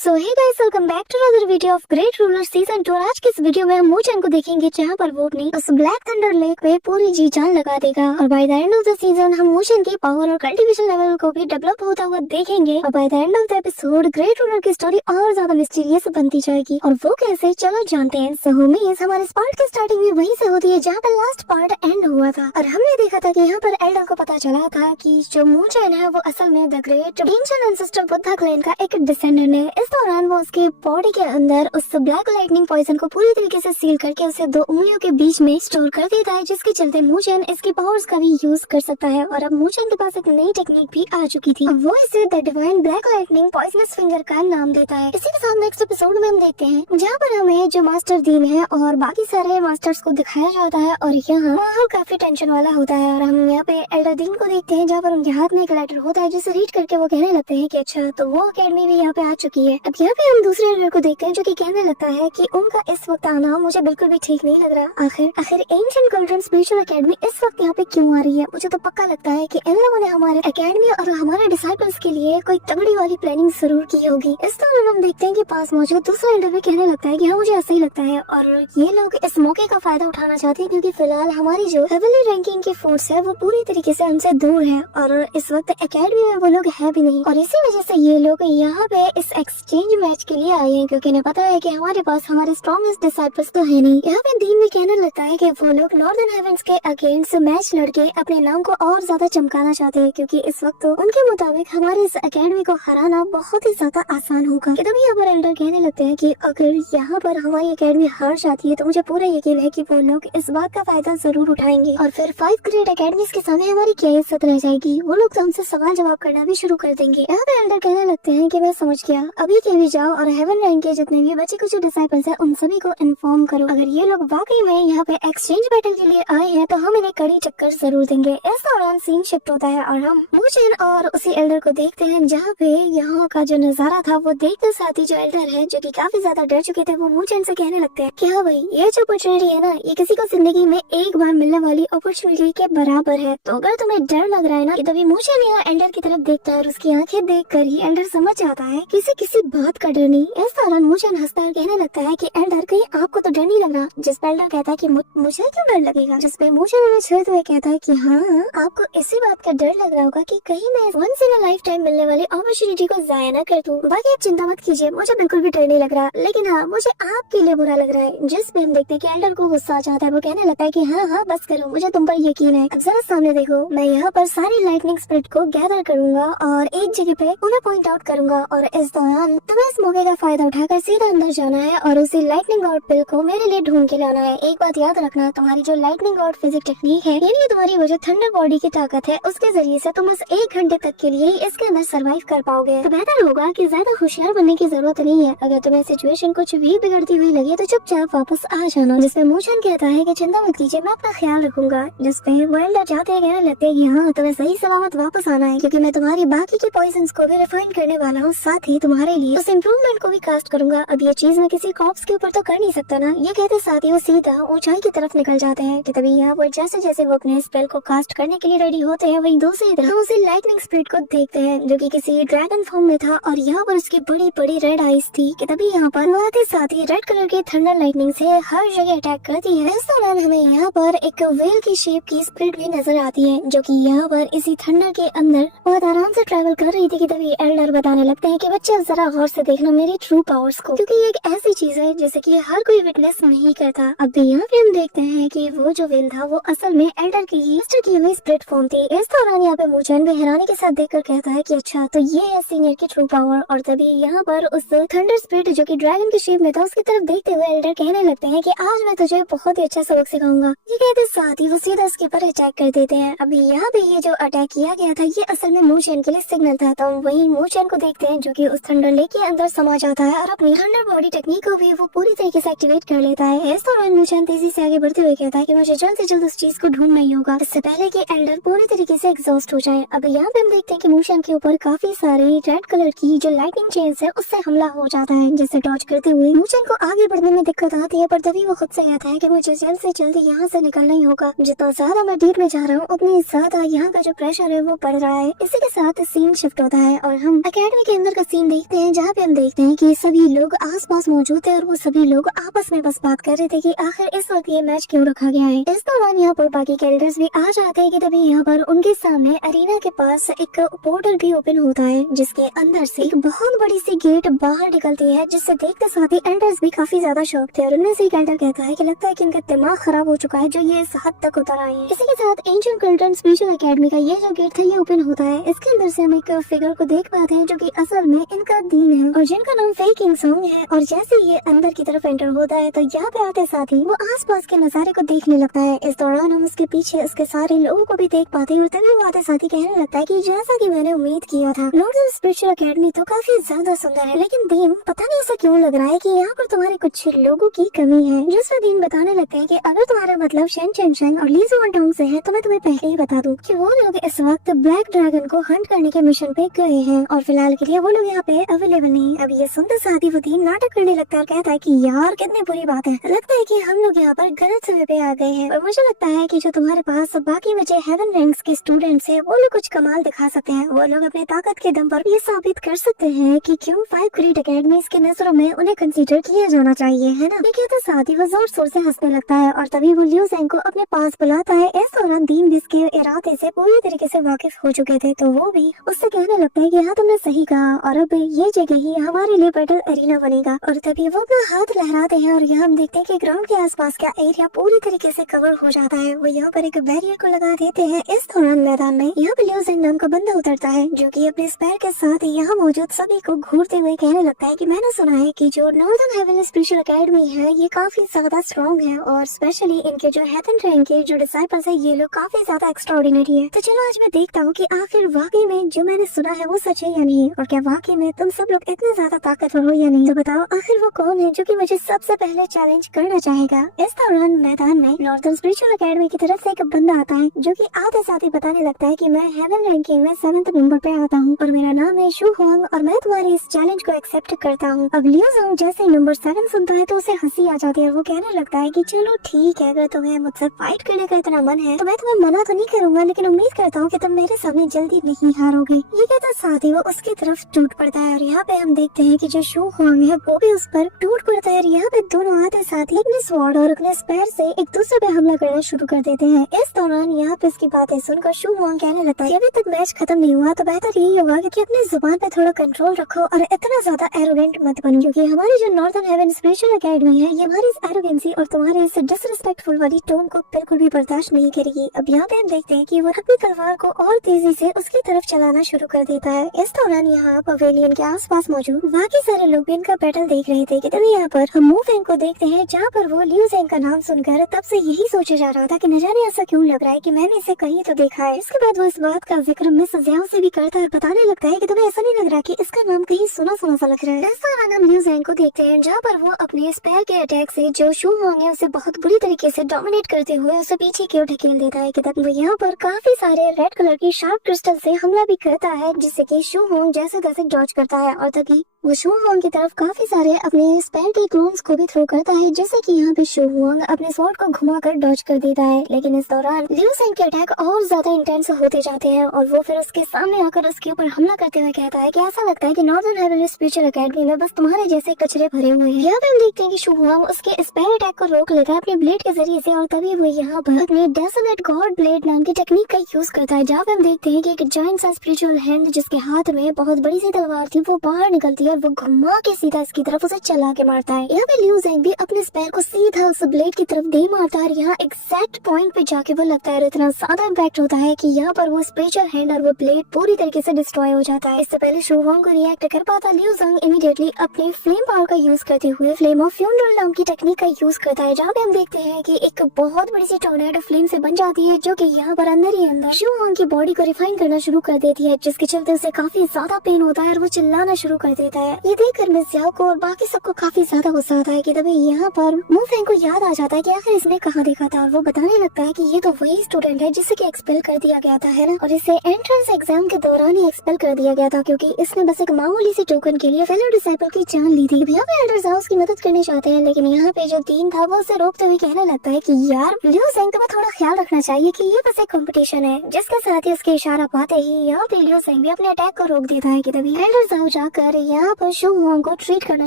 So hey guys, welcome back to another video of great ruler season 2। और आज के इस वीडियो में हम मूचन को देखेंगे जहां पर वो अपनी उस ब्लैक थंडर लेक में पूरी जी जान लगा देगा। और by the end of the season हम मूचन की पावर और कल्टीवेशन लेवल को भी डेवलप होता हुआ देखेंगे। और by the end of the episode great ruler की स्टोरी और ज्यादा मिस्टीरियस बनती जाएगी। और वो कैसे, चलो जानते हैं। सो होमीज, हमारे इस पार्ट की स्टार्टिंग भी वहीं से होती है जहाँ पर लास्ट पार्ट एंड हुआ था। और हमने देखा था कि यहाँ पर एल्डर को पता चला था कि जो मूचन है वो असल में the great ancient ancestor Buddha clan का एक डिसेंडेंट है। इस दौरान वो उसके बॉडी के अंदर उस ब्लैक लाइटनिंग पॉइजन को पूरी तरीके से सील करके उसे दो उंगलियों के बीच में स्टोर कर देता है, जिसके चलते मूचन इसकी पावर्स का भी यूज कर सकता है। और अब मूचन के पास एक नई टेक्निक भी आ चुकी थी। अब वो इसे the divine black lightning poisonous finger का नाम देता है। इसी के साथ नेक्स्ट एपिसोड में हम देखते हैं जहाँ पर हमें जो मास्टर दीन है और बाकी सारे मास्टर्स को दिखाया जाता है। और यहाँ माहौल काफी टेंशन वाला होता है। और हम यहाँ पे एल्डर दीन को देखते हैं जहाँ पर उनके हाथ में एक लेटर होता है, जिसे रीड करके वो कहने लगते हैं कि अच्छा, तो वो अकेडमी भी यहाँ पे आ चुकी है। अब यहाँ पे हम दूसरे एल्डर को देखते हैं जो कि कहने लगता है कि उनका इस वक्त आना मुझे बिल्कुल भी ठीक नहीं लग रहा। आखिर एंशिएंट चिल्ड्रन स्पिरिचुअल एकेडमी इस वक्त यहाँ पे क्यों आ रही है? मुझे तो पक्का लगता है कि इन लोगों ने हमारे एकेडमी और हमारे डिसाइपल्स के लिए कोई तगड़ी वाली प्लानिंग जरूर की होगी। इस दौरान हम देखते हैं कि पास मौजूद दूसरा एल्डर भी कहने लगता है कि हाँ, मुझे ऐसा ही लगता है। और ये लोग इस मौके का फायदा उठाना चाहते हैं क्योंकि फिलहाल हमारी जो हेवनली रैंकिंग की फोर्स है वो पूरी तरीके से हमसे दूर है और इस वक्त एकेडमी में वो लोग है भी नहीं। और इसी वजह से ये लोग यहाँ पे इस एक्सचेंज मैच के लिए आए हैं क्योंकि इन्हें पता है कि हमारे पास हमारे स्ट्रॉन्गेस्ट डिसाइपल्स तो है नहीं। यहाँ पे दीन भी कहने लगता है कि वो लोग नॉर्दर्न हेवेंस के अगेंस्ट मैच लड़के अपने नाम को और ज्यादा चमकाना चाहते हैं क्योंकि इस वक्त तो उनके मुताबिक हमारे इस एकेडमी को हराना बहुत ही ज्यादा आसान होगा। तभी यहाँ पर एल्डर कहने लगते हैं कि अगर यहाँ पर हमारी एकेडमी हार जाती है तो मुझे पूरा यकीन है कि वो लोग इस बात का फायदा जरूर उठाएंगे और फिर 5 ग्रेट एकेडमीज के सामने हमारी क्या इज्जत रह जाएगी। वो लोग तो हमसे सवाल जवाब करना भी शुरू कर देंगे। यहाँ पे एल्डर कहने लगते हैं कि मैं समझ गया, अभी के भी जाओ और हेवन रैंक के जितने भी बच्चे कुछ डिसाइपल्स हैं उन सभी को इन्फॉर्म करो। अगर ये लोग वाकई में यहाँ पे एक्सचेंज बैटल के लिए आए हैं तो हम इन्हें कड़ी चक्कर जरूर देंगे। इस दौरान सीन शिफ्ट होता है और हम मूचन और उसी एल्डर को देखते हैं जहाँ पे यहाँ का जो नजारा था वो देखते साथ ही जो एल्डर है जो कि काफी ज्यादा डर चुके थे वो मूचन से कहने लगते हैं कि हाँ भाई, ये जो अपॉर्चुनिटी है ना, ये किसी को जिंदगी में एक बार मिलने वाली अपॉर्चुनिटी के बराबर है। तो अगर तुम्हें डर लग रहा है ना, कि तभी मूचन यहाँ एल्डर की तरफ देखता है और उसकी आंखें देखकर ही एल्डर समझ जाता है किसी बात का डर नहीं। इस दौरान मूचन हंसता है, कहने लगता है कि एल्डर, कहीं आपको तो डर नहीं लग रहा? जिस पे एल्डर कहता है कि मुझे क्यों डर लगेगा? जिस पे मूचन उन्हें छेड़ते हुए कहता है कि हाँ, आपको इसी बात का डर लग रहा होगा कि कहीं मैं once in a lifetime मिलने वाली अपॉर्चुनिटी को जाया न कर दूं। बाकी आप चिंता मत कीजिए, मुझे बिल्कुल भी डर नहीं लग रहा, लेकिन हाँ, मुझे आपके लिए बुरा लग रहा है। जिस पे हम देखते हैं कि एल्डर को गुस्सा आ जाता है। वो कहने लगता है कि हाँ, बस करो, मुझे तुम पर यकीन है। अब जरा सामने देखो, मैं यहाँ पर सारी लाइटनिंग स्पिरिट को गैदर करूंगा और एक जगह पे उन्हें पॉइंट आउट करूंगा और इस दौरान तुम्हें इस मौके का फायदा उठाकर सीधा अंदर जाना है और उसी लाइटनिंग आउट पिल को मेरे लिए ढूंढ के लाना है। एक बात याद रखना, तुम्हारी जो लाइटनिंग आउट फिजिक टेक्निक है, यानी तुम्हारी वो जो थंडर बॉडी की ताकत है, उसके जरिए से तुम बस 1 घंटे तक के लिए इसके अंदर सर्वाइव कर पाओगे। तो बेहतर होगा कि ज्यादा होशियार बनने की जरूरत नहीं है। अगर तुम्हें सिचुएशन कुछ भी बिगड़ती हुई लगे तो चुपचाप वापस आ जाना। जिसपे मूचन कहता है कि चिंता मत कीजिए, मैं अपना ख्याल रखूंगा। जिसपे वो एल्डर चाहते हैं, कहने लगते हैं कि हाँ, तुम्हें सही सलामत वापस आना है क्योंकि मैं तुम्हारी बाकी के पॉइजन्स को भी रिफाइन करने वाला हूँ, साथ ही तुम्हारे लिए उस इम्प्रूवमेंट को भी कास्ट करूंगा। अब ये चीज मैं किसी कॉप्स के ऊपर तो कर नहीं सकता ना। ये कहते साथ ही वो सीधा ऊंचाई की तरफ निकल जाते हैं। कि तभी यहाँ पर जैसे जैसे वो अपने स्पेल को कास्ट करने के लिए रेडी होते हैं, वहीं दूसरी तरफ उसी लाइटनिंग स्पिरिट को देखते हैं जो कि किसी ड्रैगन फॉर्म में था और यहाँ पर उसकी बड़ी बड़ी रेड आईज थी। कि तभी यहाँ पर साथ ही रेड कलर की थंडर लाइटनिंग से हर जगह अटैक करती है। इस दौरान हमें यहाँ पर एक व्हेल की शेप की स्पिरिट भी नजर आती है जो कि यहाँ पर इसी थंडर के अंदर बहुत आराम से ट्रैवल कर रही थी। कि तभी एल्डर बताने लगते हैं कि बच्चे जरा गौर से देखना मेरी ट्रू पावर्स को, क्योंकि ये एक ऐसी चीज है जैसे कि हर कोई विटनेस नहीं करता। अब यहाँ पे हम देखते हैं कि वो जो व्हेल था वो असल में एल्डर की मास्टर की हुई स्पिरिट फॉर्म थी। इस दौरान यहाँ पे मूचन भी हैरानी के साथ देखकर कहता है कि अच्छा, तो ये है सीनियर की ट्रू पावर। और तभी यहाँ पर उस थंडर स्पिरिट जो कि ड्रैगन की शेप में था उसकी तरफ देखते हुए एल्डर कहने लगते हैं कि आज मैं तुझे बहुत ही अच्छा सबक सिखाऊंगा। ये कहते साथ ही वो सीधा उसके ऊपर अटैक कर देते हैं। अभी यहाँ पे ये जो अटैक किया गया था ये असल में मूचन के लिए सिग्नल था। तो वही मूचन को देखते हैं जो कि उस थंडर लेक के अंदर समा जाता है और अपनी थंडर बॉडी टेक्निक को भी वो पूरी तरीके से एक्टिवेट कर लेता है। इस दौरान मूचन तेजी से आगे बढ़ते हुए कहता है कि मुझे जल्द से जल्द उस चीज को ढूंढना ही होगा, इससे पहले कि एल्डर पूरी तरीके से एग्जॉस्ट हो जाए। अब यहाँ पे हम देखते हैं कि मूचन के ऊपर काफी सारी रेड कलर की जो लाइटनिंग चेन्स है उससे हमला हो जाता है, जिससे डॉज करते हुए मूचन को आगे बढ़ने में दिक्कत आती है। पर तभी वो खुद से कहता है कि मुझे जल्द से जल्द यहाँ से निकलना ही होगा। जितना ज्यादा मैं डीप में जा रहा हूँ उतनी ज्यादा यहाँ का जो प्रेशर है वो बढ़ रहा है। इसी के साथ सीन शिफ्ट होता है और हम एकेडमी के अंदर का सीन देखते हैं जहाँ पे हम देखते हैं कि सभी लोग आसपास मौजूद थे और वो सभी लोग आपस में बस बात कर रहे थे कि आखिर इस वक्त ये मैच क्यों रखा गया है। इस दौरान यहाँ पर बाकी कैरेक्टर्स भी आ जाते हैं कि तभी यहाँ पर उनके सामने अरीना के पास एक पोर्टल भी ओपन होता है जिसके अंदर से एक बहुत बड़ी सी गेट बाहर निकलती है, जिससे देखते साथ ही एल्डर्स भी काफी ज्यादा शौक थे और उनमें से एक एल्डर कहता है कि लगता है कि इनका दिमाग खराब हो चुका है जो ये इस हद तक उतर आए हैं। इसी के साथ एंशिएंट चिल्ड्रन स्पेशल एकेडमी का ये जो गेट था ये ओपन होता है। इसके अंदर से हम एक फिगर को देख पाते हैं जो कि असल में इनका दीन है और जिनका नाम फेई किंग सॉन्ग है। और जैसे ये अंदर की तरफ एंटर होता है तो यहाँ पे आते साथ ही वो आसपास के नजारे को देखने लगता है। इस दौरान हम उसके पीछे उसके सारे लोगों को भी देख पाते हैं और तभी वो आते साथ ही कहने लगता है कि जैसा कि मैंने उम्मीद किया था नॉर्दर्न स्पिरिचुअल एकेडमी तो काफी ज्यादा सुंदर है, लेकिन दीन पता नहीं ऐसा क्यों लग रहा है कि यहाँ पर तुम्हारे कुछ लोगों की कमी है। जिसमें दीन बताने लगते हैं कि अगर तुम्हारा मतलब शेन चेंग और ली जुआन टाउन से है तो मैं तुम्हें पहले ही बता दूं कि वो लोग इस वक्त ब्लैक ड्रैगन को हंट करने के मिशन पे गए हैं और फिलहाल के लिए वो लोग यहाँ पे अवेलेबल नहीं। अब ये सुनते साथ ही वो दीन नाटक करने लगता है और कहता है कि यार कितनी बुरी बात है, लगता है कि हम लोग यहाँ पर गलत समय पे आ गए हैं और मुझे लगता है कि जो तुम्हारे पास बाकी बचे हेवन रैंक्स के स्टूडेंट्स हैं वो लोग कुछ कमाल दिखा सकते हैं। वो लोग अपने ताकत के दम पर ये साबित कर सकते हैं कि क्यों 5 ग्रेट एकेडमीज के नजरों में उन्हें कंसीडर किया जाना चाहिए, है ना। ये कहते साथ ही वो जोर शोर से हंसने लगता है और तभी वो लियू ज़ेंग को अपने पास बुलाता है। इस दौरान दीन भी इसके इरादे से पूरी तरीके से वाकिफ हो चुके थे तो वो भी उससे कहने लगता है कि हाँ तुमने सही कहा और अब ये जगह ही हमारे लिए बैटल एरिना बनेगा। और तभी वो अपना हाथ लहराते हैं और यहाँ हम देखते हैं कि ग्राउंड के आसपास का एरिया पूरी तरीके से कवर हो जाता है। वो यहाँ पर एक बैरियर को लगा देते हैं। इस दौरान मैदान में यहाँ पे लियू ज़ेंग नाम का बंदा उतरता है जो कि अपने स्पेयर के साथ यहाँ मौजूद सभी को घूरते हुए कहने लगता है कि मैंने सुना है कि जो नॉर्दर्न हेवन स्पिरिचुअल एकेडमी है ये काफी ज्यादा स्ट्रॉन्ग है और स्पेशली इनके जो हेवन रैंक के जो डिसाइपल्स है ये लोग काफी ज्यादा एक्स्ट्राऑर्डिनरी है। तो चलो आज मैं देखता हूँ कि आखिर वाकई में जो मैंने सुना है वो सच है या नहीं और क्या वाकई में तुम सब लोग इतने ज्यादा ताकतवर हो या नहीं। तो बताओ आखिर वो कौन है जो कि मुझे सबसे पहले चैलेंज करना चाहेगा। इस दौरान मैदान में नॉर्दर्न स्पिरिचुअल एकेडमी की तरफ से एक बंदा आता है जो कि आते साथ ही बताने लगता है कि मैं हेवन रैंकिंग में 7th नंबर पे आता हूँ और मेरा नाम है शू हुआंग और मैं तुम्हारे इस चैलेंज को एक्सेप्ट करता हूँ। अब लियू ज़ेंग जैसे नंबर 7 सुनता है तो उसे हंसी आ जाती है। वो कहने लगता है कि चलो ठीक है, अगर तुम्हें मुझसे फाइट करने का इतना मन है तो मैं तुम्हें मना तो नहीं करूंगा, लेकिन उम्मीद करता हूँ कि तुम मेरे सामने जल्दी नहीं हारोगे। ये कहता साथ ही वो उसकी तरफ टूट पड़ता है और यहाँ पे हम देखते हैं कि जो शू हुआंग है वो भी उस पर टूट पड़ता है। यहाँ पे दोनों आते साथ ही अपने स्वॉर्ड और अपने स्पेयर से एक दूसरे पे हमला करना शुरू कर देते हैं। इस दौरान यहाँ पे इसकी बातें सुनकर शू हुआंग कहने लगता है अभी तक मैच खत्म नहीं हुआ तो बेहतर यही होगा कि अपनी जुबान पे थोड़ा कंट्रोल रखो और इतना ज्यादा एरोगेंट मत बनो, क्योंकि हमारी जो नॉर्दर्न हेवन स्पिरिचुअल एकेडमी है ये हमारी इस एरोगेंसी और तुम्हारे इस डिसरिस्पेक्टफुल वाली टोन को बिल्कुल भी बर्दाश्त नहीं करेगी। अब यहाँ पे हम देखते हैं कि वो अपनी तलवार को और तेजी से उसकी तरफ चलाना शुरू कर देता है। इस दौरान यहाँ पवेलियन के आसपास मौजूद बाकी सारे लोग भी इनका बैटल देख रहे थे कि तभी यहाँ पर हम मू फेंग को देखते हैं जहाँ पर वो लियू ज़ेंग का नाम सुनकर तब से यही सोचा जा रहा था कि न जाने ऐसा क्यों लग रहा है कि मैंने इसे कहीं तो देखा है। इसके बाद वो इस बात का जिक्र मिस ज़ियाओ से भी करता है और बताने लगता है कि तुम्हें ऐसा नहीं लग रहा कि इसका नाम कहीं सुना सुना सा लग रहा है। इस दौरान हम लियू ज़ेंग को देखते हैं जहाँ पर वो अपने स्पेयर के अटैक से जो शू हुआंग है उसे बहुत बुरी तरीके से डोमिनेट करते हुए उसे पीछे की ओर ढकेल देता है कि तब वो यहाँ पर काफी सारे रेड कलर की शार्प क्रिस्टल से हमला भी करता है जिससे कि शू हुआंग जैसे तैसे डॉज करता है और तभी वो शू हुआंग की तरफ काफी सारे अपने स्पेयर के क्लोन्स को भी थ्रो करता है जिससे कि यहाँ पे शू हुआंग अपने स्वॉर्ड को घुमाकर डॉज कर देता है। लेकिन इस दौरान लियू ज़ेंग के अटैक और ज्यादा इंटेंस होते जाते हैं और वो फिर उसके सामने आकर उसके ऊपर हमला करते हुए कहता है कि ऐसा लगता है कि नॉर्दर्न हेवन स्पिरिचुअल एकेडमी में बस तुम्हारे जैसे कचरे भरे हुए हैं। यहाँ पे हम देखते हैं कि शू हुआंग उसके स्पेयर अटैक को रोक लेता है अपने ब्लेड के जरिए से और तभी वो यहाँ पर अपने डेसोलेट गॉड ब्लेड नाम की टेक्निक का यूज करता है जहाँ पे हम देखते हैं कि एक जायंट सा स्पिरिचुअल हैंड जिसके हाथ में बहुत बड़ी सी तलवार थी वो बाहर निकलती है और वो घुमा के सीधा इसकी तरफ उसे चला के मारता है। यहाँ पे लियू ज़ेंग भी अपने स्पेयर को सीधा उस ब्लेड की तरफ दे मारता है और यहाँ एग्जैक्ट पॉइंट पे जाके वो लगता है इतना ज्यादा इम्पैक्ट होता है कि यहाँ पर वो स्पिरिचुअल हैंड और वो ब्लेड पूरी तरीके से डिस्ट्रॉय हो जाता है। इससे पहले शू हुआंग को रिएक्ट कर पाता लियू ज़ेंग इमीडिएटली अपने फ्लेम पावर का यूज करते हुए फ्लेम ऑफ फ्यूनरल नाम की टेक्निक का यूज करता है जहाँ पे हम देखते हैं कि एक बहुत बड़ी सी टोर्नेडो फ्लेम से बन जाती है जो कि यहाँ पर अंदर ही अंदर शू हुआंग की बॉडी को रिफाइन करना शुरू कर देती है जिसके चलते उसे काफी ज्यादा पेन होता है और वो चिल्लाना शुरू कर देता है। ये देखकर मिस ज़ियाओ को और बाकी सबको काफी ज्यादा गुस्सा आता है कि तभी यहाँ पर मू फेंग को याद आ जाता है कि आखिर इसने कहाँ देखा था और वो बताने लगता है कि ये तो वही स्टूडेंट है जिसे कि एक्सपेल कर दिया गया था, है ना, और इसे एंट्रेंस एग्जाम के दौरान ही एक्सपेल कर दिया गया था क्योंकि इसने बस एक मामूली सी टोकन के लिए फेलो डिसाइपल की जान ली थी। यहाँ पे एल्डर ज़ाओ उसकी मदद करने चाहते हैं लेकिन यहाँ पे जो दीन था वो उसे रोकते हुए कहने लगता है कि यार लियू ज़ेंग तुम्हें थोड़ा ख्याल रखना चाहिए कि ये बस एक कंपटीशन है। जिसके साथ ही उसके इशारा पाते ही यहाँ पे लियू ज़ेंग भी अपने अटैक को रोक देता है कि तभी एल्डर ज़ाओ जाकर यहाँ यहाँ पर शो हुआंग को ट्रीट करना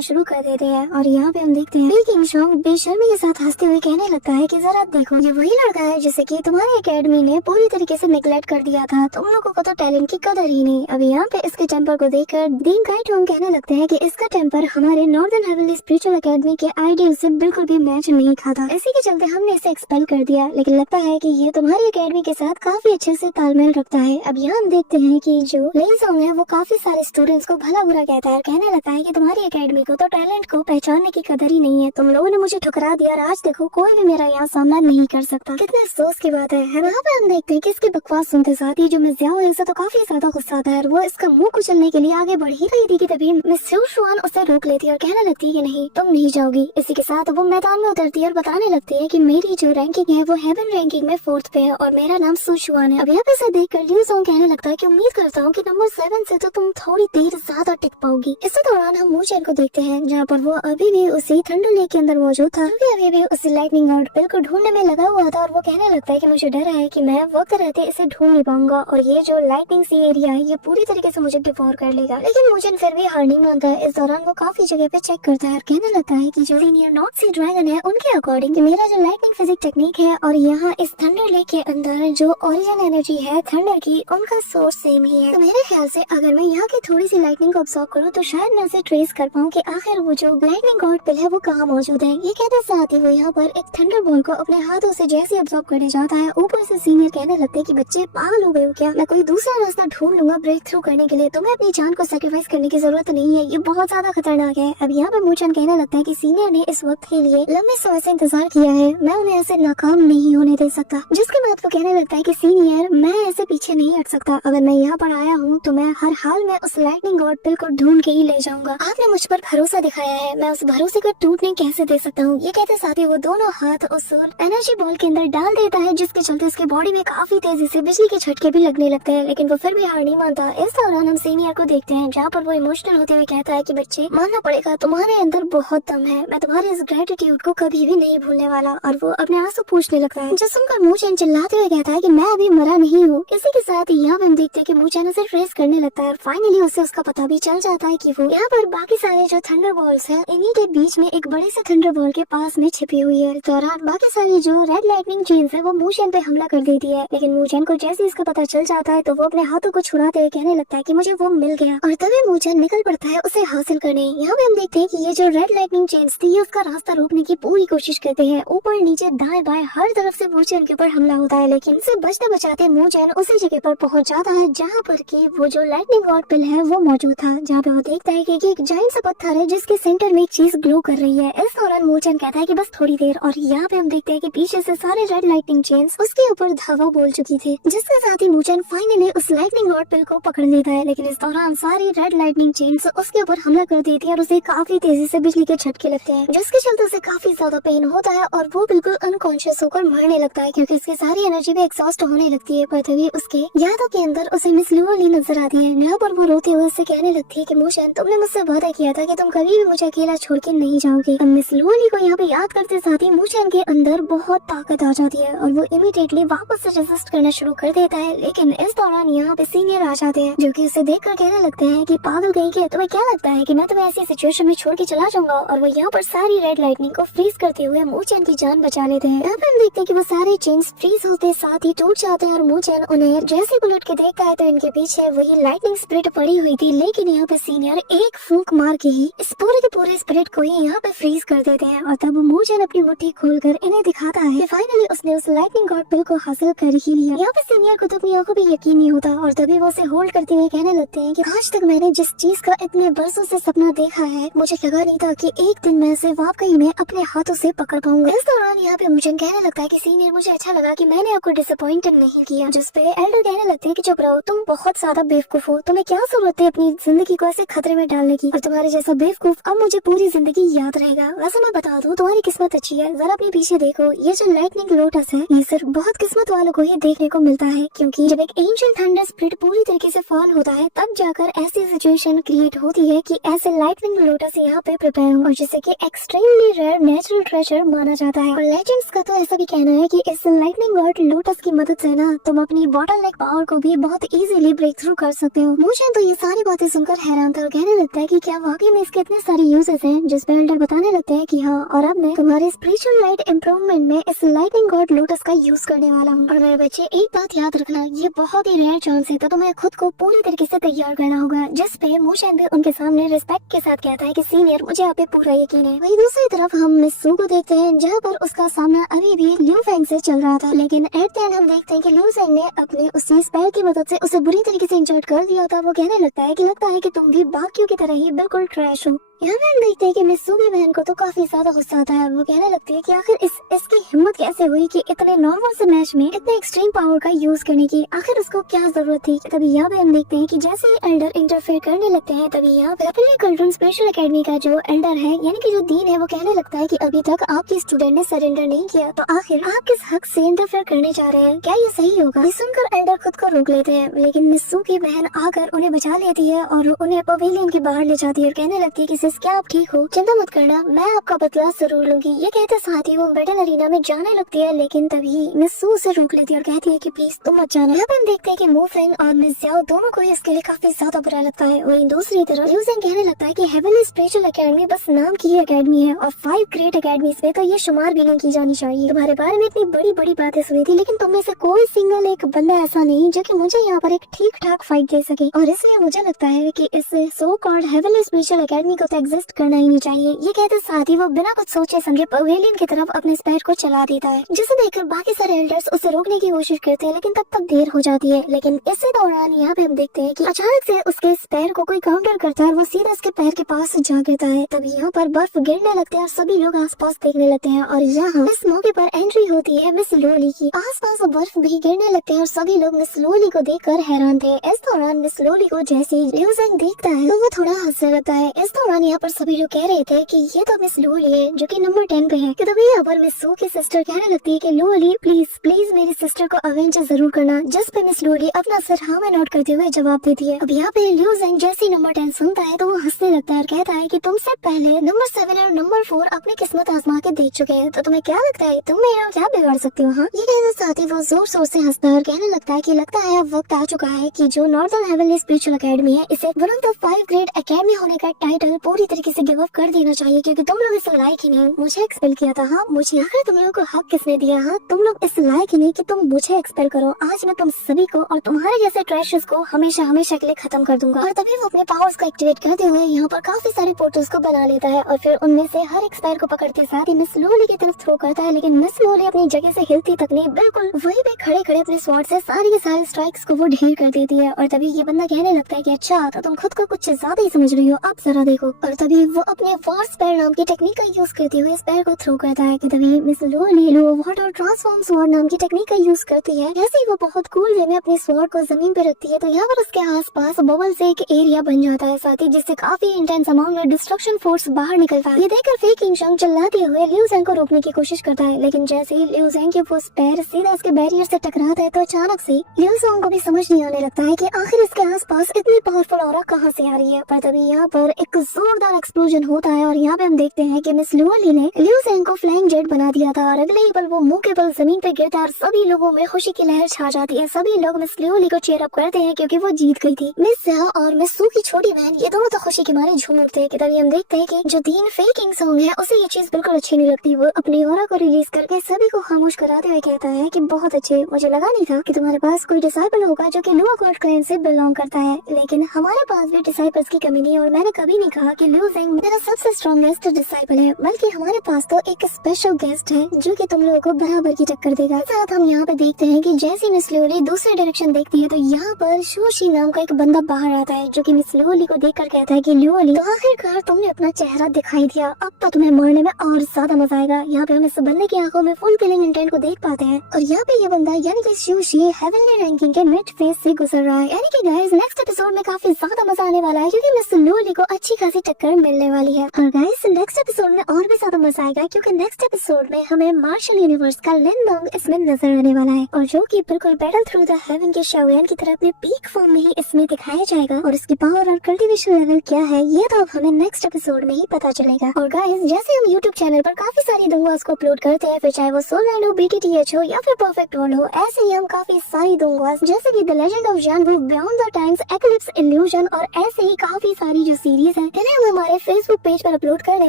शुरू कर देते हैं और यहाँ पे हम देखते हैं किंग शोंग बेशर्मी के साथ हंसते हुए कहने लगता है कि जरा देखो, ये वही लड़का है जिसे कि तुम्हारी एकेडमी ने पूरी तरीके से नेग्लेक्ट कर दिया था, तुम लोगों को तो टैलेंट की कदर ही नहीं। अब यहाँ पे इसके टेम्पर को देखकर दीन काई टोंग कहने लगते हैं कि इसका टेम्पर हमारे नॉर्दर्न हेवनली स्पिरिचुअल एकेडमी के आइडियल से बिल्कुल भी मैच नहीं खाता, इसी के चलते हमने इसे एक्सपेल कर दिया, लेकिन लगता है कि ये तुम्हारी एकेडमी के साथ काफी अच्छे से तालमेल रखता है। अब यहाँ हम देखते हैं कि जो लेई सॉन्ग है वो काफी सारे स्टूडेंट्स को भला बुरा कहता है, कहने लगता है कि तुम्हारी एकेडमी को तो टैलेंट को पहचानने की कदर ही नहीं है, तुम लोगों ने मुझे ठुकरा दिया और आज देखो कोई भी मेरा यहाँ सामना नहीं कर सकता। कितने अफसोस की बात है। वहाँ पे हम देखते हैं कि इसकी बकवास सुनते साथ ही जो मिस जियाओ है उसे तो काफी ज्यादा गुस्सा आता है और वो इसका मुंह कुचलने के लिए आगे बढ़ ही रही थी कि तभी मिस सू शुआन उसे रोक लेती है और कहने लगती है कि नहीं, तुम नहीं जाओगी। इसी के साथ वो मैदान में उतरती है और बताने लगती है कि मेरी जो रैंकिंग है वो हेवन रैंकिंग में 4th पे है और मेरा नाम सू शुआन है। अब यहाँ पे देख कर लिu सॉन्ग कहने लगता है कि उम्मीद करता हूँ कि नंबर 7 से तो तुम थोड़ी देर ज्यादा टिक पाओगी। इसी दौरान हम मूचेन को देखते हैं जहाँ पर वो अभी भी उसी थंडर लेक के अंदर मौजूद था, अभी भी उसी लाइटनिंग रॉड बिल को ढूंढने में लगा हुआ था और वो कहने लगता है कि मुझे डर है कि मैं वक्त रहते इसे ढूंढ नहीं पाऊंगा और ये जो लाइटनिंग सी एरिया है ये पूरी तरीके से मुझे डिवोर कर लेगा। लेकिन मूचेन फिर भी हार नहीं मानता है। इस दौरान वो काफी जगह पे चेक करता है और कहने लगता है कि जो सीनियर नॉर्थ सी ड्रैगन है उनके अकॉर्डिंग मेरा जो लाइटनिंग फिजिक टेक्निक है और यहाँ इस थंडर लेक के अंदर जो ओरिजिन एनर्जी है थंडर की, उनका सोर्स सेम ही है। तो मेरे ख्याल से अगर मैं यहाँ की थोड़ी सी लाइटनिंग को ऑब्जर्व करूँ तो शायद मैं उसे ट्रेस कर पाऊँ कि आखिर वो जो लाइटनिंग गॉड पिल है वो कहाँ मौजूद है। ये कहते साथ ही वो यहाँ पर एक थंडर बॉल को अपने हाथों से जैसे ऑब्जर्व करने जाता है, ऊपर से सीनियर कहने लगते हैं कि बच्चे पागल हो गए हो क्या, मैं कोई दूसरा रास्ता ढूंढ लूंगा ब्रेक थ्रू करने के लिए, तुम्हें अपनी जान को सेक्रीफाइस करने की जरूरत नहीं है, ये बहुत ज्यादा खतरनाक है। अब यहाँ पे मूचेन कहने लगता है कि सीनियर ने इस वक्त के लिए लंबे समय से इंतजार किया है, मैं उन्हें ऐसे नाकाम नहीं होने दे सकता। जिसके बाद वो कहने लगता है कि सीनियर मैं ऐसे पीछे नहीं हट सकता, अगर मैं यहाँ पर आया हूँ तो मैं हर हाल में उस लाइटनिंग गॉड पिल को ढूंढ के ही ले जाऊंगा। आपने मुझ पर भरोसा दिखाया है, मैं उस भरोसे को टूटने कैसे दे सकता हूँ। ये कहते साथ ही वो दोनों हाथ उस एनर्जी बॉल के अंदर डाल देता है जिसके चलते उसके बॉडी में काफी तेजी से बिजली के झटके भी लगने लगते हैं, लेकिन वो फिर भी हार नहीं मानता। इस दौरान हम सीनियर को देखते हैं जहाँ पर वो इमोशनल होते हुए कहता है कि बच्चे मानना पड़ेगा, तुम्हारे अंदर बहुत दम है, मैं तुम्हारे इस ग्रेटिट्यूड को कभी भी नहीं भूलने वाला। और वो अपने आंसू पूछने लगता है, जो सुनकर मूचेन चिल्लाते हुए कहता है कि मैं अभी मरा नहीं हूँ। इसी के साथ ही यहाँ पे हम देखते हैं कि मूचेन उसे ट्रेस करने लगता है और फाइनली उसे उसका पता भी चल जाता है कि वो यहाँ पर बाकी सारे जो थंडर बॉल्स है इन्हीं के बीच में एक बड़े से थंडर बॉल के पास में छिपी हुई है। इस दौरान बाकी सारी जो रेड लाइटनिंग चेन्स है वो मूचेन पे हमला कर देती है, लेकिन मूचेन को जैसे इसका पता चल जाता है तो वो अपने हाथों को छुड़ाते हुए कहने लगता है कि मुझे वो मिल गया और तभी मूचेन निकल पड़ता है उसे हासिल करने। यहाँ पे हम देखते हैं कि ये जो रेड लाइटनिंग चेन्स थी उसका रास्ता रोकने की पूरी कोशिश करते हैं, ऊपर नीचे दाएं बाएं हर तरफ से मूचेन के ऊपर हमला होता है, लेकिन इसे बचते बचाते मूचेन उसी जगह पर पहुंच जाता है जहाँ पर की वो जो लाइटनिंग गॉड पिल है वो मौजूद था, जहाँ पे वो देखता है कि एक जाइंट सा पत्थर है जिसके सेंटर में एक चीज ग्लो कर रही है। इस दौरान मूचेन कहता है कि बस थोड़ी देर, और यहाँ पे हम देखते हैं कि पीछे से सारे रेड लाइटनिंग चेन्स उसके ऊपर धावा बोल चुकी थी, जिसके साथ ही मूचेन फाइनली उस लाइटनिंग गॉड पिल को पकड़ लेता है, लेकिन इस दौरान सारी रेड लाइटनिंग चेन्स उसके ऊपर हमला कर देती है और उसे काफी तेजी से बिजली के झटके लगते हैं, जिसके चलते उसे काफी ज्यादा पेन होता है और वो बिल्कुल अनकॉन्शियस होकर मरने लगता है क्योंकि उसकी सारी एनर्जी भी एग्जॉस्ट होने लगती है। पर तभी उसके यादों के अंदर उसे मिस लुओली नजर आती है, यहाँ पर वो रोते हुए उससे कहने लगती है कि मूचेन तुमने मुझसे वादा किया था कि तुम कभी भी मुझे अकेला छोड़ के नहीं जाओगे। मिस लुओली को यहाँ पे याद करते साथ ही मूचेन के अंदर बहुत ताकत आ जाती है और वो इमीडिएटली वापस से रेजिस्ट करना शुरू कर देता है, लेकिन इस दौरान यहाँ पे सीनियर आ जाते हैं जो कि उसे देखकर कहने लगते हैं कि पागल कहीं के, तुम्हें क्या लगता है कि मैं तुम्हें ऐसी सिचुएशन में छोड़ के चला जाऊंगा। और वो यहाँ पर सारी रेड लाइटनिंग को फ्रीज करते हुए मूचेन की जान बचा लेते हैं। यहाँ पे हम देखते हैं कि वो सारे चेन्स फ्रीज होते साथ ही टूट जाते हैं और मूचेन उन्हें जैसे उलट के देखता है तो इनके पीछे वही लाइटनिंग स्पिरिट पड़ी हुई थी, लेकिन यहाँ पे सीनियर एक फूंक मार के ही इस पूरे के पूरे स्पिरिट को ही यहाँ पे फ्रीज कर देते हैं और तब मूचेन अपनी मुट्ठी खोलकर इन्हें दिखाता है कि फाइनली उसने उस लाइटनिंग गॉड पिल को हासिल कर ही लिया। यहाँ पे सीनियर को तो अपनी आंखों पे यकीन नहीं होता और तभी वो उसे होल्ड करते हुए कहने लगते हैं कि आज तक मैंने जिस चीज का इतने बरसों से सपना देखा है मुझे लगा नहीं था कि एक दिन मैं इसे वाकई में अपने हाथों से पकड़ पाऊंगा। इस दौरान यहाँ पे मूचेन कहने लगता है कि सीनियर मुझे अच्छा लगा कि मैंने आपको डिसअपॉइंट नहीं किया, जिस पे एल्डर कहने लगते हैं कि चुप रहो, तुम बहुत ज्यादा बेवकूफ हो, तुम्हें क्या जरूरत है अपनी जिंदगी को ऐसे खतरे में डालने की, और तुम्हारे जैसा बेवकूफ अब मुझे पूरी जिंदगी याद रहेगा। वैसे मैं बता दूं तुम्हारी किस्मत अच्छी है, जरा अपने पीछे देखो, ये जो लाइटनिंग लोटस है ये सिर्फ बहुत किस्मत वालों को ही देखने को मिलता है, क्योंकि जब एक एंशिएंट थंडर स्पिरिट पूरी तरीके से फॉल होता है तब जाकर ऐसी सिचुएशन क्रिएट होती है कि ऐसे लाइटनिंग लोटस यहाँ पे प्रिपेयर हो, और जिसे कि एक्सट्रीमली रेयर नेचुरल ट्रेजर माना जाता है। और लेजेंड्स का तो ऐसा भी कहना है कि इस लाइटनिंग गॉड लोटस की मदद से ना तुम अपनी बॉटल नेक पावर को भी बहुत इजीली ब्रेक थ्रू कर सकते हो। मुझे तो ये सारी बातें सुनकर हैरान था, कहने लगता है कि क्या वाकई में इसके इतने सारे यूजेस हैं, जिस पे एल्डर बताने लगते हैं कि हाँ, और अब मैं तुम्हारे स्पिरिचुअल लाइट इम्प्रूवमेंट में इस लाइटिंग गॉड लोटस का यूज करने वाला हूँ। और मेरे बच्चे एक बात याद रखना, ये बहुत ही रेयर चांस है, तो तुम्हें खुद को पूरी तरीके से तैयार करना होगा। जिस पे मोशन भी उनके सामने रिस्पेक्ट के साथ कहता है कि सीनियर, मुझे आप पे पूरा यकीन है। वही दूसरी तरफ हम मिस सू को देखते हैं, जहाँ पर उसका सामना अभी भी लियू फेंग से चल रहा था, लेकिन एट द एंड हम देखते हैं कि लियू फेंग ने अपने उसी स्पेल की मदद से उसे बुरी तरीके से इंजर्ड कर दिया था। वो कहने लगता है कि लगता है कि तुम भी बाकियों की तरह ही बिल्कुल ट्रैश हो। यहाँ पे हम देखते हैं कि मिस्सू की बहन को तो काफी ज्यादा गुस्सा आता है और वो कहने लगती है कि आखिर इसकी हिम्मत कैसे हुई कि इतने नॉर्मल से मैच में इतने एक्सट्रीम पावर का यूज करने की, आखिर उसको क्या जरूरत थी। तभी यहाँ पे हम देखते हैं कि जैसे ही एल्डर इंटरफेयर करने लगते हैं, तभी यहाँ पे कल्ड्रन स्पेशल एकेडमी का जो एल्डर है, यानी कि जो डीन है, वो कहने लगता है कि अभी तक आपके स्टूडेंट ने सरेंडर नहीं किया, तो आखिर आप किस हक से इंटरफेयर करने जा रहे हैं, क्या ये सही होगा। ये सुनकर एल्डर खुद को रोक लेते हैं, लेकिन मिस्सू की बहन आकर उन्हें बचा लेती है और उन्हें पवेलियन के बाहर ले जाती है और कहने लगती है कि सिस, क्या आप ठीक हो, चिंता मत करना, मैं आपका बदला जरूर लूंगी। ये कहते साथ ही वो बैटल अरीना में जाने लगती है, लेकिन तभी मिस्सू उसे रोक लेती है और कहती है कि प्लीज तुम मत जाना। यहाँ पे हम देखते हैं कि मो फेंग और मिस ज़ाओ दोनों को इसके लिए काफी ज्यादा बुरा लगता है। वहीं दूसरी तरफ लियू फेंग कहने लगता है कि हेवनली स्पिरिचुअल एकेडमी बस नाम की एकेडमी है और 5 ग्रेट एकेडमीज में तो ये शुमार भी नहीं की जानी चाहिए। तुम्हारे बारे में इतनी बड़ी बड़ी बातें सुनी थी, लेकिन तुम में से कोई सिंगल एक बंदा ऐसा नहीं जो कि मुझे यहाँ पर एक ठीक ठाक फाइट दे सके, और इसलिए मुझे लगता है कि इस so called heavenly spiritual academy को तो एग्जिस्ट करना ही नहीं चाहिए। ये कहते साथ ही वो बिना कुछ सोचे समझे पवेलियन की तरफ अपने स्पेयर को चला देता है, जिसे देखकर बाकी सारे एल्डर्स उसे रोकने की कोशिश करते हैं, लेकिन तब तक देर हो जाती है। लेकिन इसी दौरान यहाँ पे हम देखते हैं कि अचानक से उसके स्पेयर को कोई काउंटर करता है और वो सीधा उसके पैर के पास जा गिरता है। तभी यहाँ पर बर्फ गिरने लगते हैं और सभी लोग आसपास देखने लगते हैं, और यहाँ इस मौके पर एंट्री होती है मिस लोली की। आसपास बर्फ भी गिरने लगते हैं और सभी लोग मिस लोली को देखकर हैरान थे। इस दौरान मिस लोली को जैसे ही लियू फेंग देखता है तो वो थोड़ा हंसने लगता है। इस दौरान यहाँ पर सभी लोग कह रहे थे कि ये तो मिस लोली है जो कि नंबर 10 पे है। कि तभी यहाँ पर मिस सू की सिस्टर कहने लगती है कि लोली प्लीज प्लीज मेरी सिस्टर को अवेंज जरूर करना, जिस पे मिस लोली अपना सर हाँ में नोट करते हुए जवाब देती है। अब यहाँ पे लियू फेंग जैसे नंबर 10 सुनता है तो वो हंसने लगता है और कहता है कि तुमसे पहले नंबर 7 और नंबर 4 अपनी किस्मत आजमा के देख चुके हैं, तो तुम्हें क्या लगता है तुम मेरा क्या बिगाड़ सकती हो। हाँ, ये कहने साथ ही वो जोर शोर से हंसता है और कहने लगता है कि लगता है अब वक्त आ चुका है कि जो नॉर्दर्न हेवनली स्पिरिचुअल एकेडमी है, इसे one of the 5 great academy होने का टाइटल पूरी तरीके से गिव अप कर देना चाहिए, क्योंकि तुम लोग इस लायक ही नहीं। मुझे एक्सपेल किया था, हाँ मुझे, आखिर तुम लोगों को हक किसने दिया। हाँ, तुम लोग इस लायक ही नहीं कि तुम मुझे एक्सपेल करो। आज मैं तुम सभी को और तुम्हारे जैसे ट्रैशर्स को हमेशा हमेशा के लिए खत्म कर दूंगा। और तभी वो अपने पावर्स को एक्टिवेट करते हुए यहाँ पर काफी सारे पोर्टल्स को बना लेता है और फिर उनमें से हर एक स्पेयर को पकड़ते साथ ही मिस लोली की तरफ थ्रो करता है, लेकिन मिस लोली अपनी जगह से हिलती तक नहीं, बिल्कुल वहीं पे खड़े खड़े अपने स्वॉर्ड से सारी के सारे स्ट्राइक्स को वो ढेर कर देती है। और तभी ये बंदा कहने लगता है कि अच्छा, तो तुम खुद को कुछ ज्यादा ही समझ रही हो, अब जरा देखो। और तभी वो अपने वॉर स्पेयर नाम की टेक्निक का यूज करते हुए स्पेयर को थ्रो करता है। कि तभी miss lolly water transform sword नाम की टेक्निक का यूज करती है। जैसे ही वो बहुत कूल वे में अपने स्वॉर्ड को जमीन पे रखती है, तो यहाँ पर उसके आसपास बबल से एक एरिया बन जाता है, साथ ही जिससे काफी इंटेंस अमाउंट में डिस्ट्रक्शन फोर्स बाहर निकलता है। ये देखकर फेक किंग चिल्लाते हुए लियू फेंग को रोकने की कोशिश करता है, लेकिन जैसे ही लियू फेंग के वो स्पेयर सीधा उसके बैरियर से टकराता है, तो अचानक से लियू फेंग को भी समझ नहीं आने लगता है कि आखिर इसके आसपास इतनी पावरफुल ऑरा कहाँ से आ रही है। पर तभी यहाँ पर एक जोरदार एक्सप्लोजन होता है और यहाँ पे हम देखते हैं कि मिस लोली ने लियू फेंग को फ्लाइंग जेट बना दिया था और अगले ही पल वो मुंह के बल जमीन पे गिरता है और सभी लोगों में खुशी की लहर छा जाती है। सभी लोग मिस लोली को चीयर अप करते हैं क्योंकि वो जीत गई थी। मिस ज़ाओ और मिस सू की छोटी बहन ये दोनों तो खुशी के मारे झूम उठते हैं। कि तभी हम देखते हैं कि जो डीन फेकिंग सॉन्ग है उसे ये चीज बिल्कुल अच्छी नहीं लगती। वो अपनी ऑरा को रिलीज करके सभी को खामोश कराते हुए कहता है कि बहुत अच्छे, मुझे लगा नहीं था कि तुम्हारे पास कोई डिसाइपल होगा जो कि लुआ गॉड क्लैन से बिलोंग करता है, लेकिन हमारे पास भी डिसाइपल्स की कमी नहीं। और मैंने कभी नहीं कहा कि लियू फेंग मेरा सबसे स्ट्रॉन्गेस्ट डिसाइपल है, बल्कि हमारे पास तो एक स्पेशल गेस्ट है जो कि तुम लोगों को बराबर की टक्कर देगा। साथ हम यहाँ पे देखते हैं कि जैसे मिस लोली दूसरे डायरेक्शन देखती है, तो यहाँ पर शोशी नाम का एक बंदा बाहर आता है जो कि मिस लोली को देखकर कहता है कि लोली, तो आखिरकार तुमने अपना चेहरा दिखाई दिया, अब तो तुम्हें मारने में और ज्यादा मजा आएगा। यहाँ पे हम इस बंदे की आंखों में फुल किलिंग इंटेंट को देख पाते हैं और यहाँ पे ये बंदा यानी कि शोशी हेवनली रैंकिंग के मिड फेज से गुजर रहा है। यानी कि गाइस नेक्स्ट एपिसोड में काफी ज्यादा मजा आने वाला है क्योंकि मिस लोली को अच्छी खासी टक्कर मिलने वाली है। और गाइस नेक्स्ट एपिसोड में और भी ज्यादा मजा आएगा क्योंकि नेक्स्ट एपिसोड में हमें मार्शल यूनिवर्स का लिन डोंग इसमें नजर आने वाला है और जो कि बिल्कुल बैटल थ्रू द हेवन के शाओयान की तरह अपने पीक फॉर्म में ही इसमें दिखाया जाएगा और इसकी पावर और कल्टीवेशन लेवल क्या है ये तो अब हमें नेक्स्ट एपिसोड में ही पता चलेगा। और गाइस जैसे हम यूट्यूब चैनल पर काफी सारी डोंगवास को अपलोड करते हैं, फिर चाहे वो सोल लैंड हो, BTTH हो या फिर परफेक्ट वर्ल्ड हो, ऐसे ही हम काफी सारी डोंगवास जैसे कि द लेजेंड ऑफ जानवू, beyond the times, eclipse illusion और ऐसे ही काफी सारी जो सीरीज है इन्हें हम हमारे फेसबुक पेज पर अपलोड करने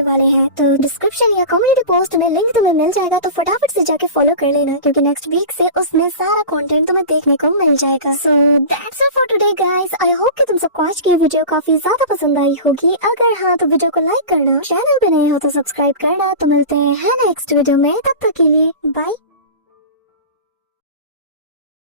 वाले हैं। तो डिस्क्रिप्शन या कम्युनिटी पोस्ट में लिंक तुम्हें मिल जाएगा, तो फटाफट से जाके फॉलो कर लेना क्योंकि नेक्स्ट वीक से उसमें सारा कंटेंट तुम्हें देखने को मिल जाएगा। So that's it for today guys. I hope कि तुम सबको आज की वीडियो काफी ज्यादा पसंद आई होगी। अगर हाँ तो वीडियो को लाइक करना, चैनल पे नए हो तो सब्सक्राइब करना। तो मिलते हैं नेक्स्ट वीडियो में, तब तक के लिए बाय।